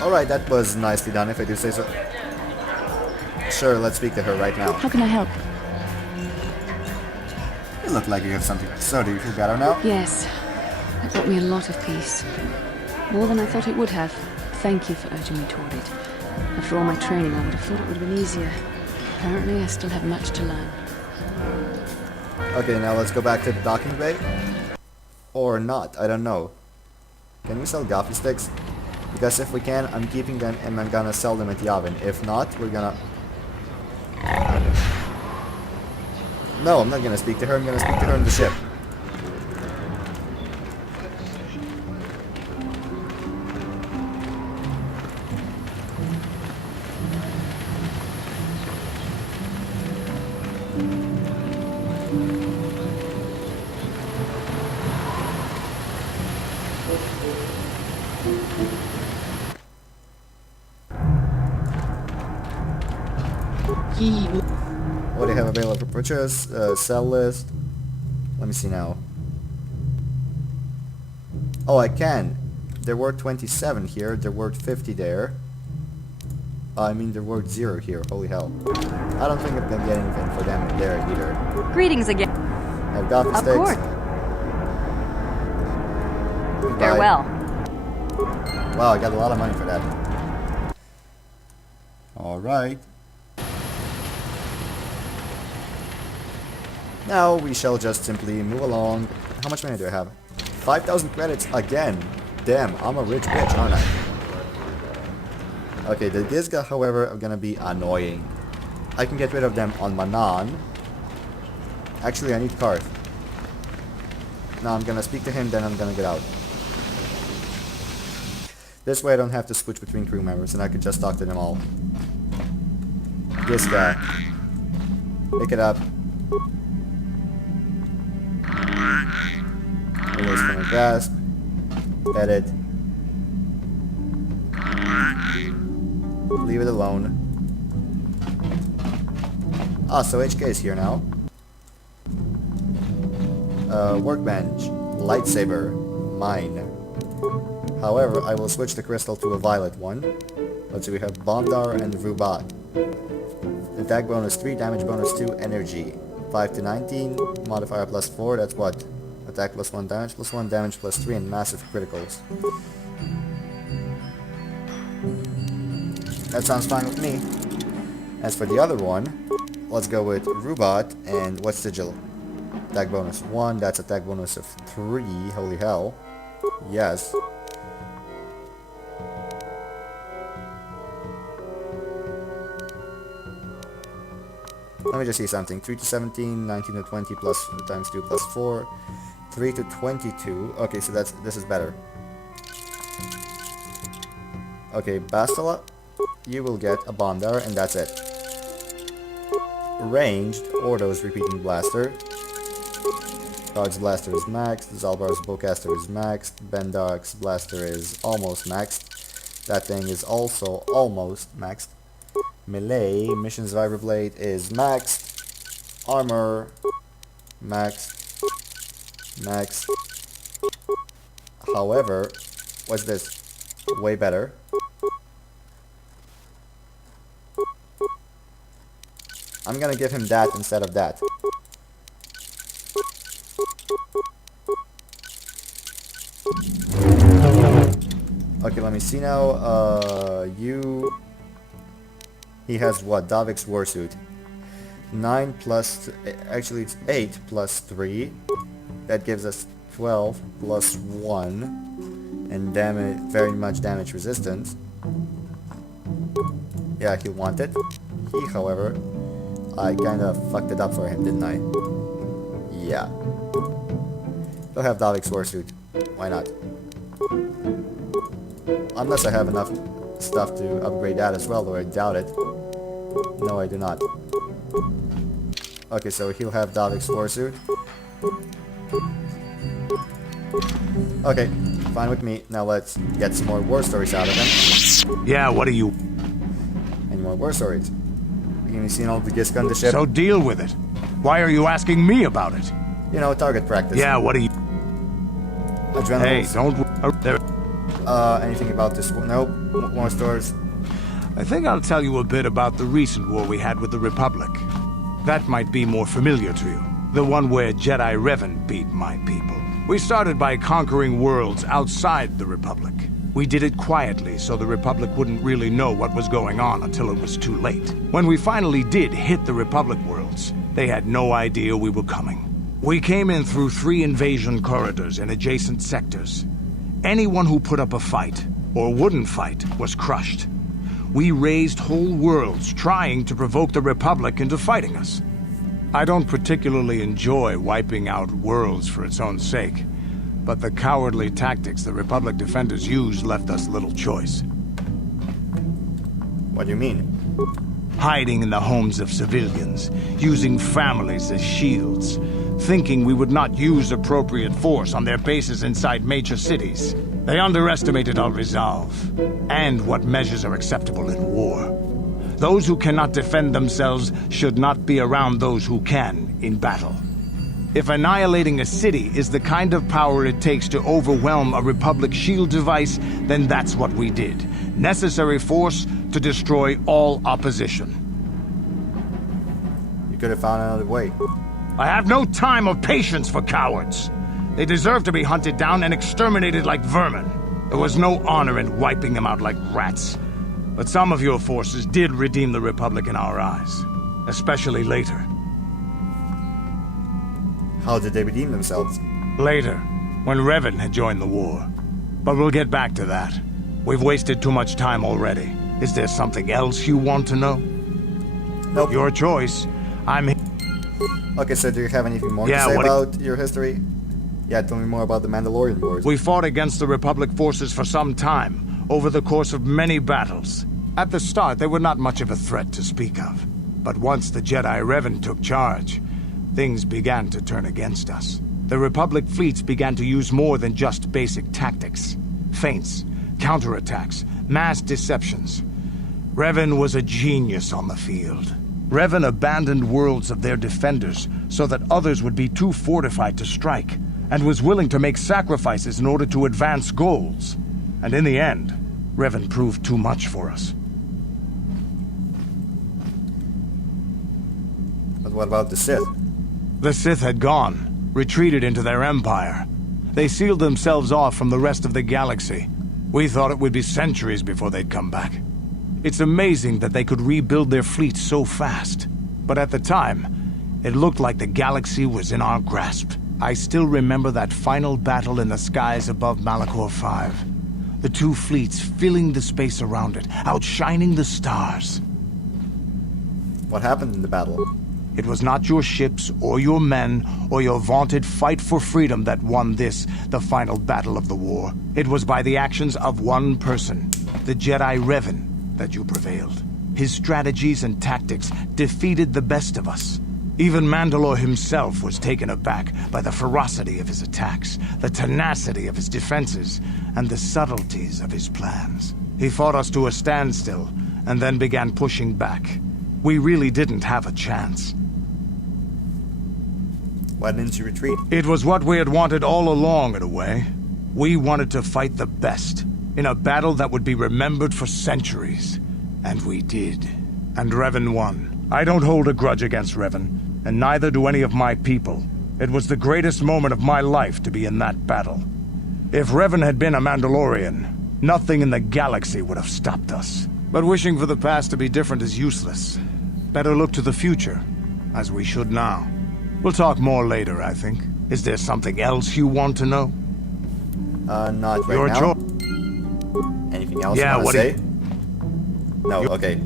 Alright, that was nicely done, if I do say so. Sure, let's speak to her right now. How can I help? You look like you have something. So, do you feel better now? Yes. It brought me a lot of peace. More than I thought it would have. Thank you for urging me toward it. After all my training, I would have thought it would have been easier. Apparently, I still have much to learn. Okay, now let's go back to the docking bay. Or not, I don't know. Can we sell Gaffy sticks? Because if we can, I'm keeping them and I'm gonna sell them at the oven. If not, we're gonna... No, I'm not gonna speak to her, I'm gonna speak to her on the ship. What do you have available for purchase? Sell list. Let me see now. Oh, I can. There were 27 here. There were 50 there. I mean, there were 0 here. Holy hell. I don't think I'm gonna get anything for them there either. Greetings again. I have Gaffy sticks. Of course. Goodbye. Farewell. Wow, I got a lot of money for that. Alright. Now we shall just simply move along. How much money do I have? 5,000 credits again. Damn, I'm a rich bitch, aren't I? Okay, the Gizga, however, are gonna be annoying. I can get rid of them on Manan. Actually, I need Karth. Now I'm gonna speak to him, then I'm gonna get out. This way I don't have to switch between crew members and I can just talk to them all. Gizga. Pick it up. Release from a grasp. Edit. Leave it alone. Ah, so HK is here now. Workbench. Lightsaber. Mine. However, I will switch the crystal to a violet one. Let's see, we have Bondar and Rubat. Attack bonus 3, damage bonus 2, energy. 5 to 19, modifier plus 4, that's what? Attack plus 1, damage plus 3, and massive criticals. That sounds fine with me. As for the other one, let's go with Rubat, and what's Sigil? Attack bonus 1, that's attack bonus of 3, holy hell. Yes. Let me just see something. 3 to 17, 19 to 20 plus times 2 plus 4. 3 to 22. Okay, so this is better. Okay, Bastila, you will get a Bondar, and that's it. Ranged, Ordo's repeating blaster. Guard's blaster is maxed. Zalbar's bowcaster is maxed. Bendark's blaster is almost maxed. That thing is also almost maxed. Melee, Mission's Vibroblade is maxed. Armor, maxed. Maxed. However, what's this? Way better. I'm gonna give him that instead of that. Okay, let me see now. He has what? Davik's Warsuit. 9 plus... Actually, it's 8 plus 3. That gives us 12 plus 1. And damage, very much damage resistance. Yeah, he'll want it. He, however... I kinda fucked it up for him, didn't I? Yeah. He'll have Davik's Warsuit. Why not? Unless I have enough stuff to upgrade that as well, though I doubt it. No, I do not. Okay, so he'll have Davik's Warsuit. Okay, fine with me. Now let's get some more war stories out of him. Yeah, what are you... Any more war stories? You seen all the Gisk on the ship? So deal with it. Why are you asking me about it? You know, target practice. Yeah, what are you... Adrenaline. Hey, don't... Anything about this? Nope. More stores. I think I'll tell you a bit about the recent war we had with the Republic. That might be more familiar to you. The one where Jedi Revan beat my people. We started by conquering worlds outside the Republic. We did it quietly so the Republic wouldn't really know what was going on until it was too late. When we finally did hit the Republic worlds, they had no idea we were coming. We came in through 3 invasion corridors in adjacent sectors. Anyone who put up a fight, or wouldn't fight, was crushed. We razed whole worlds trying to provoke the Republic into fighting us. I don't particularly enjoy wiping out worlds for its own sake, but the cowardly tactics the Republic defenders used left us little choice. What do you mean? Hiding in the homes of civilians, using families as shields, thinking we would not use appropriate force on their bases inside major cities. They underestimated our resolve, and what measures are acceptable in war. Those who cannot defend themselves should not be around those who can in battle. If annihilating a city is the kind of power it takes to overwhelm a Republic shield device, then that's what we did. Necessary force to destroy all opposition. You could have found another way. I have no time or patience for cowards. They deserve to be hunted down and exterminated like vermin. There was no honor in wiping them out like rats. But some of your forces did redeem the Republic in our eyes, especially later. How did they redeem themselves? Later, when Revan had joined the war. But we'll get back to that. We've wasted too much time already. Is there something else you want to know? Nope. Your choice. I'm here. Okay, so do you have anything more Yeah, to say what about your history? Yeah, tell me more about the Mandalorian Wars. We fought against the Republic forces for some time, over the course of many battles. At the start, they were not much of a threat to speak of. But once the Jedi Revan took charge, things began to turn against us. The Republic fleets began to use more than just basic tactics. Feints, counterattacks, mass deceptions. Revan was a genius on the field. Revan abandoned worlds of their defenders so that others would be too fortified to strike, and was willing to make sacrifices in order to advance goals. And in the end, Revan proved too much for us. But what about the Sith? The Sith had gone, retreated into their empire. They sealed themselves off from the rest of the galaxy. We thought it would be centuries before they'd come back. It's amazing that they could rebuild their fleet so fast. But at the time, it looked like the galaxy was in our grasp. I still remember that final battle in the skies above Malachor 5. The 2 fleets filling the space around it, outshining the stars. What happened in the battle? It was not your ships, or your men, or your vaunted fight for freedom that won this, the final battle of the war. It was by the actions of one person, the Jedi Revan, that you prevailed. His strategies and tactics defeated the best of us. Even Mandalore himself was taken aback by the ferocity of his attacks, the tenacity of his defenses, and the subtleties of his plans. He fought us to a standstill, and then began pushing back. We really didn't have a chance. Why didn't you retreat? It was what we had wanted all along, in a way. We wanted to fight the best, in a battle that would be remembered for centuries. And we did. And Revan won. I don't hold a grudge against Revan, and neither do any of my people. It was the greatest moment of my life to be in that battle. If Revan had been a Mandalorian, nothing in the galaxy would have stopped us. But wishing for the past to be different is useless. Better look to the future, as we should now. We'll talk more later, I think. Is there something else you want to know? Not right Your now. Anything else Yeah, you want what to do say? No, okay.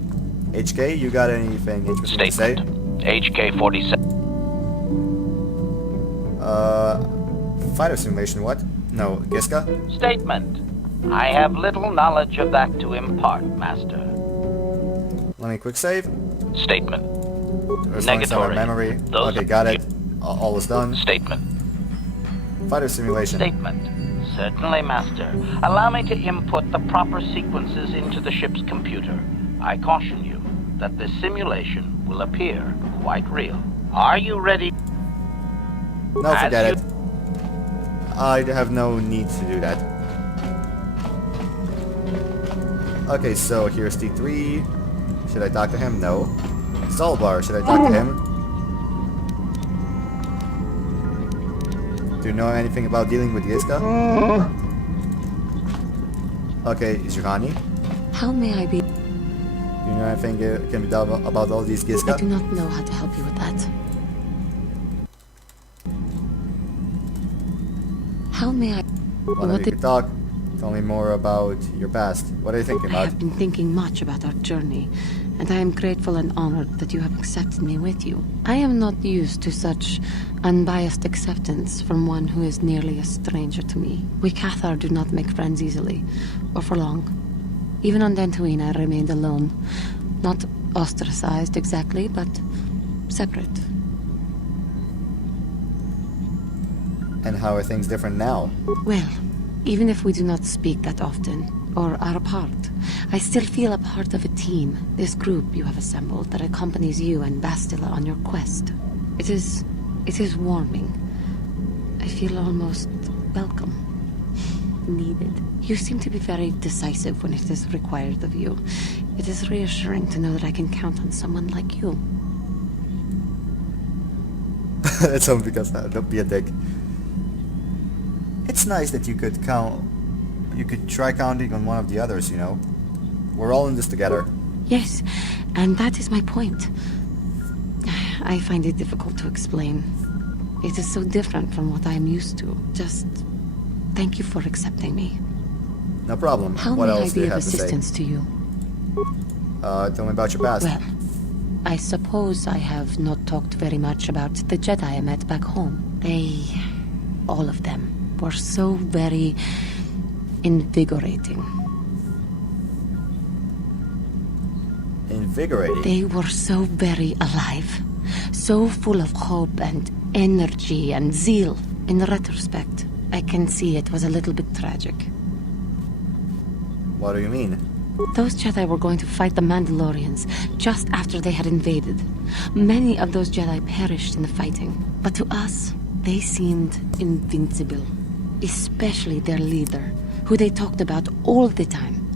HK, you got anything interesting to say? Statement. HK-47. Fighter simulation, what? No, Giska? Statement. I have little knowledge of that to impart, Master. Let me quick save. Statement. Restoring some of Negatory. memory. Those Okay, got it. All is done. Statement. Fighter simulation. Statement. Certainly, Master. Allow me to input the proper sequences into the ship's computer. I caution you that this simulation will appear quite real. Are you ready? No, As forget you- it. I have no need to do that. Okay, so here's T3. Should I talk to him? No. Zalbar, should I talk to him? Do you know anything about dealing with Yiska? Okay, Juhani? How may I be? Do you know anything can be done about all these I Giska? do not know how to help you with that. How may I? Whenever you could talk, tell me more about your past. What are you thinking I about? have been thinking much about our journey, and I am grateful and honored that you have accepted me with you. I am not used to such unbiased acceptance from one who is nearly a stranger to me. We Cathar do not make friends easily, or for long. Even on Dantooine, I remained alone. Not ostracized exactly, but separate. And how are things different now? Well, even if we do not speak that often, or are apart, I still feel a part of a team, this group you have assembled that accompanies you and Bastila on your quest. It is warming. I feel almost welcome. Needed. You seem to be very decisive when it is required of you. It is reassuring to know that I can count on someone like you. It's only because don't be a dick. It's nice that you could try counting on one of the others, you know? We're all in this together. Yes, and that is my point. I find it difficult to explain. It is so different from what I am used to. Just thank you for accepting me. No problem. How What may else I do be you of have to say? assistance to you? Tell me about your past. Well, I suppose I have not talked very much about the Jedi I met back home. They, all of them, were so very invigorating. Invigorating. They were so very alive, so full of hope and energy and zeal. In retrospect, I can see it was a little bit tragic. What do you mean? Those Jedi were going to fight the Mandalorians just after they had invaded. Many of those Jedi perished in the fighting, but to us, they seemed invincible. Especially their leader, who they talked about all the time.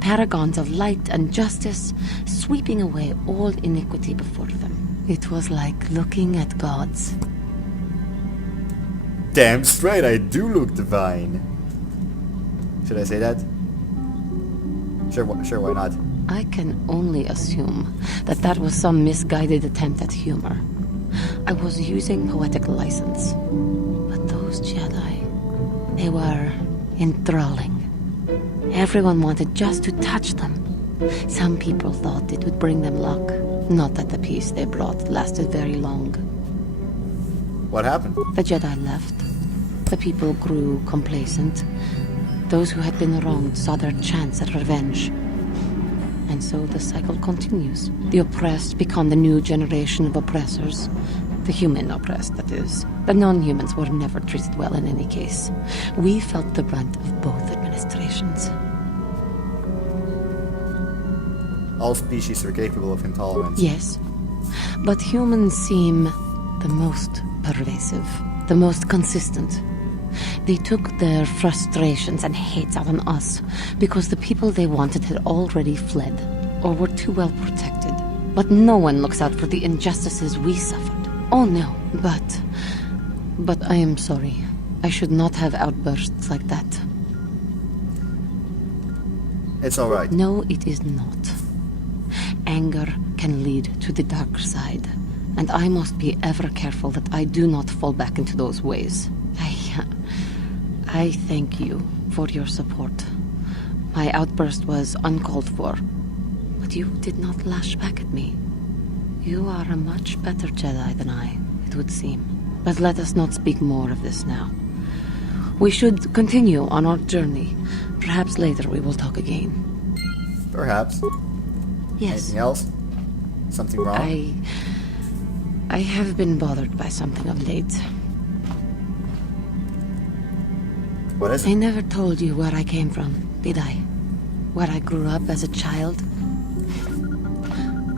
Paragons of light and justice, sweeping away all iniquity before them. It was like looking at gods. Damn straight, I do look divine. Should I say that? Sure, why not? I can only assume that that was some misguided attempt at humor. I was using poetic license. But those Jedi, they were enthralling. Everyone wanted just to touch them. Some people thought it would bring them luck. Not that the peace they brought lasted very long. What happened? The Jedi left. The people grew complacent. Those who had been wronged saw their chance at revenge. And so the cycle continues. The oppressed become the new generation of oppressors. The human oppressed, that is. The non-humans were never treated well in any case. We felt the brunt of both administrations. All species are capable of intolerance. Yes. But humans seem the most pervasive, the most consistent. They took their frustrations and hates out on us because the people they wanted had already fled or were too well protected. But no one looks out for the injustices we suffered. Oh no, but I am sorry. I should not have outbursts like that. It's alright. No, it is not. Anger can lead to the dark side, and I must be ever careful that I do not fall back into those ways. I thank you for your support. My outburst was uncalled for, but you did not lash back at me. You are a much better Jedi than I, it would seem. But let us not speak more of this now. We should continue on our journey. Perhaps later we will talk again. Perhaps. Yes. Anything else? Something wrong? I have been bothered by something of late. What is I it? never told you where I came from, did I? Where I grew up as a child?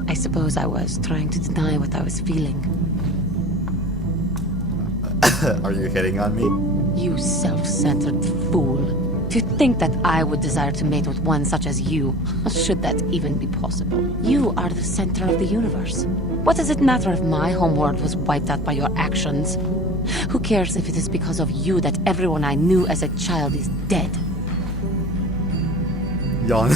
I suppose I was trying to deny what I was feeling. Are you hitting on me? You self-centered fool. To think that I would desire to mate with one such as you, should that even be possible. You are the center of the universe. What does it matter if my homeworld was wiped out by your actions? Who cares if it is because of you that everyone I knew as a child is dead? Yawn.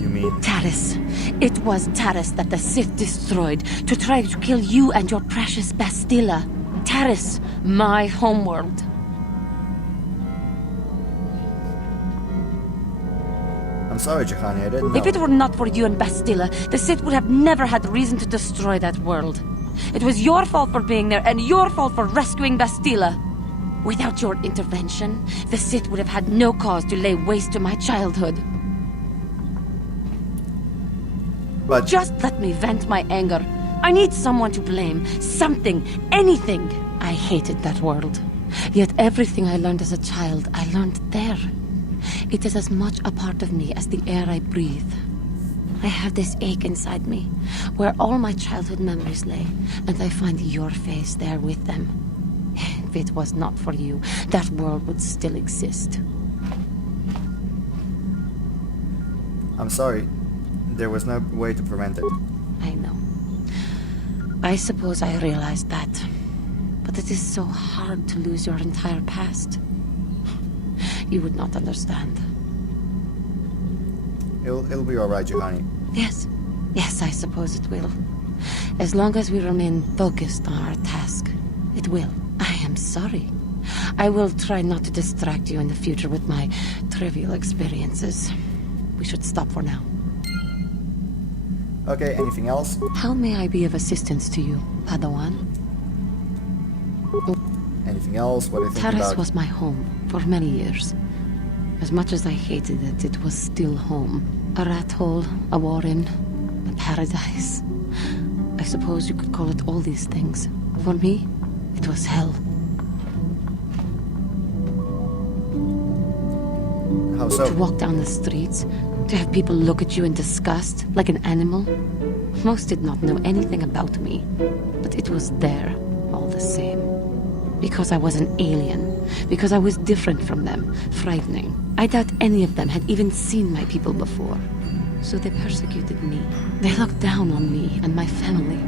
You mean... Taris. It was Taris that the Sith destroyed to try to kill you and your precious Bastilla. Taris, my homeworld. I'm sorry, Juhani, I didn't know. If it were not for you and Bastilla, the Sith would have never had reason to destroy that world. It was your fault for being there, and your fault for rescuing Bastilla. Without your intervention, the Sith would have had no cause to lay waste to my childhood. But... Just let me vent my anger. I need someone to blame. Something. Anything. I hated that world. Yet everything I learned as a child, I learned there. It is as much a part of me as the air I breathe. I have this ache inside me, where all my childhood memories lay, and I find your face there with them. If it was not for you, that world would still exist. I'm sorry. There was no way to prevent it. I know. I suppose I realized that. But it is so hard to lose your entire past. You would not understand. It'll be alright, Juhani. Yes. Yes, I suppose it will. As long as we remain focused on our task, it will. I am sorry. I will try not to distract you in the future with my trivial experiences. We should stop for now. Okay, anything else? How may I be of assistance to you, Padawan? Anything else? What do you think Taris about... was my home for many years. As much as I hated it, it was still home. A rat hole, a warren, a paradise. I suppose you could call it all these things. For me, it was hell. How so? To walk down the streets, to have people look at you in disgust, like an animal. Most did not know anything about me, but it was there, all the same. Because I was an alien, because I was different from them, frightening. I doubt any of them had even seen my people before. So they persecuted me. They looked down on me and my family.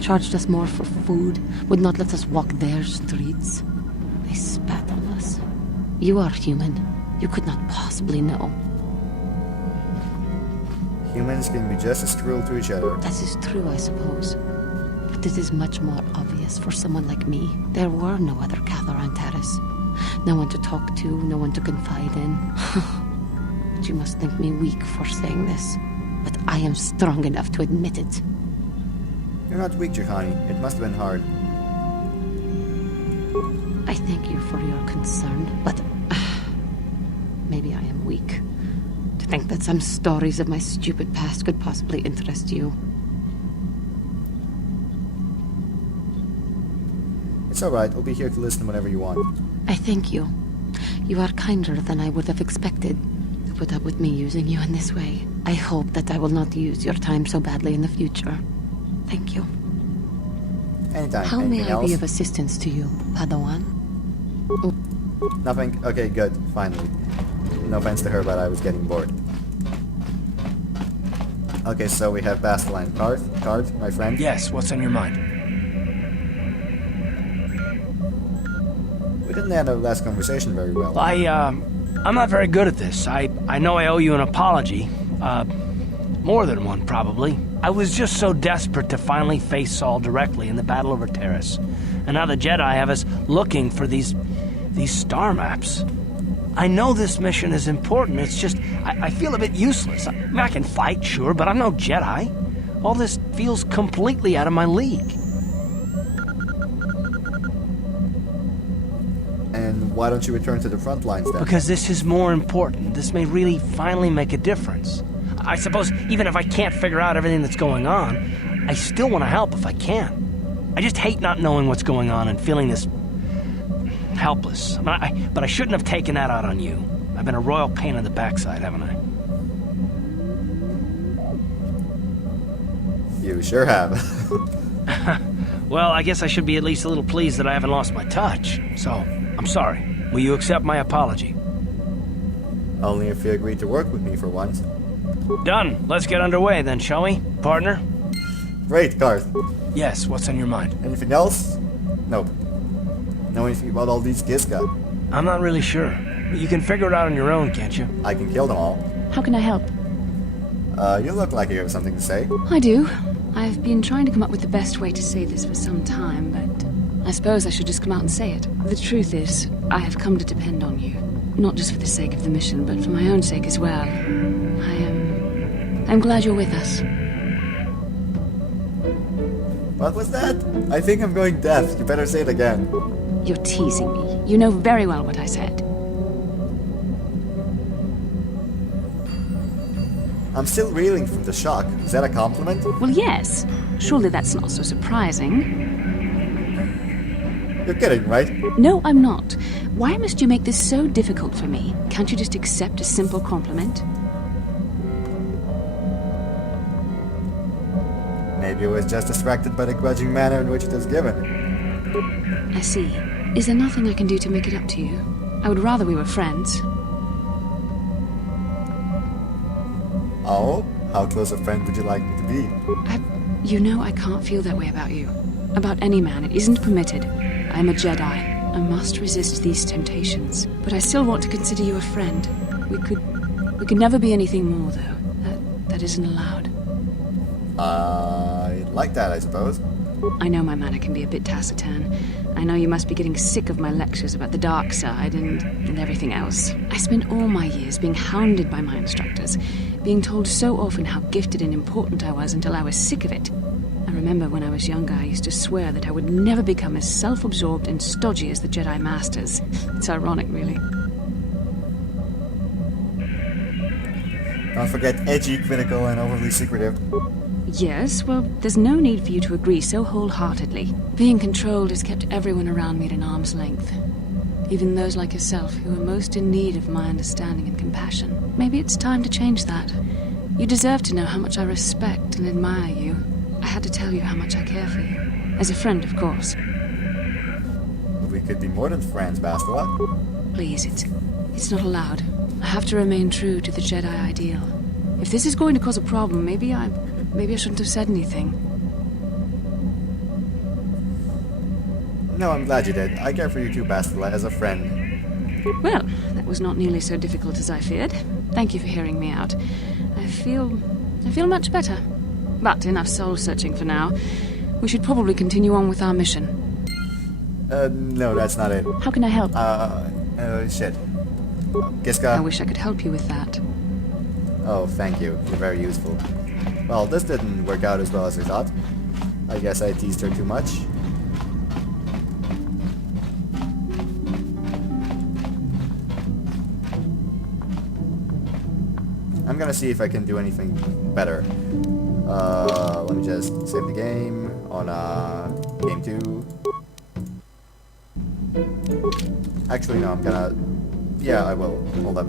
Charged us more for food, would not let us walk their streets. They spat on us. You are human. You could not possibly know. Humans can be just as cruel to each other. That is true, I suppose. But it is much more obvious for someone like me. There were no other Cathar on Taris. No one to talk to, no one to confide in. But you must think me weak for saying this. But I am strong enough to admit it. You're not weak, Juhani. It must have been hard. I thank you for your concern, but maybe I am weak. To think that some stories of my stupid past could possibly interest you. It's alright. We'll be here to listen whenever you want. I thank you. You are kinder than I would have expected to put up with me using you in this way. I hope that I will not use your time so badly in the future. Thank you. Anytime. How may Anything I else? be of assistance to you, Padawan? Nothing? Okay, good. Finally. No offense to her, but I was getting bored. Okay, so we have Bastila and Card, my friend. Yes, what's on your mind? We didn't end our last conversation very well. I'm not very good at this. I know I owe you an apology. More than one, probably. I was just so desperate to finally face Saul directly in the battle over Taris. And now the Jedi have us looking for these star maps. I know this mission is important, it's just, I feel a bit useless. I mean, I can fight, sure, but I'm no Jedi. All this feels completely out of my league. And why don't you return to the front lines then? Because this is more important. This may really finally make a difference. I suppose even if I can't figure out everything that's going on, I still want to help if I can. I just hate not knowing what's going on and feeling this helpless. But I shouldn't have taken that out on you. I've been a royal pain in the backside, haven't I? You sure have. Well, I guess I should be at least a little pleased that I haven't lost my touch. So, I'm sorry. Will you accept my apology? Only if you agree to work with me for once. Done. Let's get underway then, shall we? Partner? Great, Garth. Yes, what's on your mind? Anything else? Nope. Know anything about all these Giska? I'm not really sure. You can figure it out on your own, can't you? I can kill them all. How can I help? You look like you have something to say. I do. I've been trying to come up with the best way to say this for some time, but I suppose I should just come out and say it. The truth is, I have come to depend on you. Not just for the sake of the mission, but for my own sake as well. I'm glad you're with us. What was that? I think I'm going deaf. You better say it again. You're teasing me. You know very well what I said. I'm still reeling from the shock. Is that a compliment? Well, yes. Surely that's not so surprising. You're kidding, right? No, I'm not. Why must you make this so difficult for me? Can't you just accept a simple compliment? Maybe I was just distracted by the grudging manner in which it was given. I see. Is there nothing I can do to make it up to you? I would rather we were friends. Oh? How close a friend would you like me to be? You know I can't feel that way about you. About any man. It isn't permitted. I am a Jedi. I must resist these temptations. But I still want to consider you a friend. We could never be anything more, though. That isn't allowed. I like that, I suppose. I know my manner can be a bit taciturn. I know you must be getting sick of my lectures about the dark side and everything else. I spent all my years being hounded by my instructors, being told so often how gifted and important I was until I was sick of it. I remember when I was younger, I used to swear that I would never become as self-absorbed and stodgy as the Jedi Masters. It's ironic, really. Don't forget edgy, critical, and overly secretive. Yes, well, there's no need for you to agree so wholeheartedly. Being controlled has kept everyone around me at an arm's length. Even those like yourself who are most in need of my understanding and compassion. Maybe it's time to change that. You deserve to know how much I respect and admire you. I had to tell you how much I care for you. As a friend, of course. We could be more than friends, Bastila. Please, it's not allowed. I have to remain true to the Jedi ideal. If this is going to cause a problem, maybe I shouldn't have said anything. No, I'm glad you did. I care for you too, Bastila, as a friend. Well, that was not nearly so difficult as I feared. Thank you for hearing me out. I feel much better. But enough soul-searching for now. We should probably continue on with our mission. No, that's not it. How can I help? Shit. Giska? I wish I could help you with that. Oh, thank you. You're very useful. Well, this didn't work out as well as I thought. I guess I teased her too much. I'm gonna see if I can do anything better. Let me just save the game on game 2. Actually, no, I'm gonna... Yeah, I will. Hold up.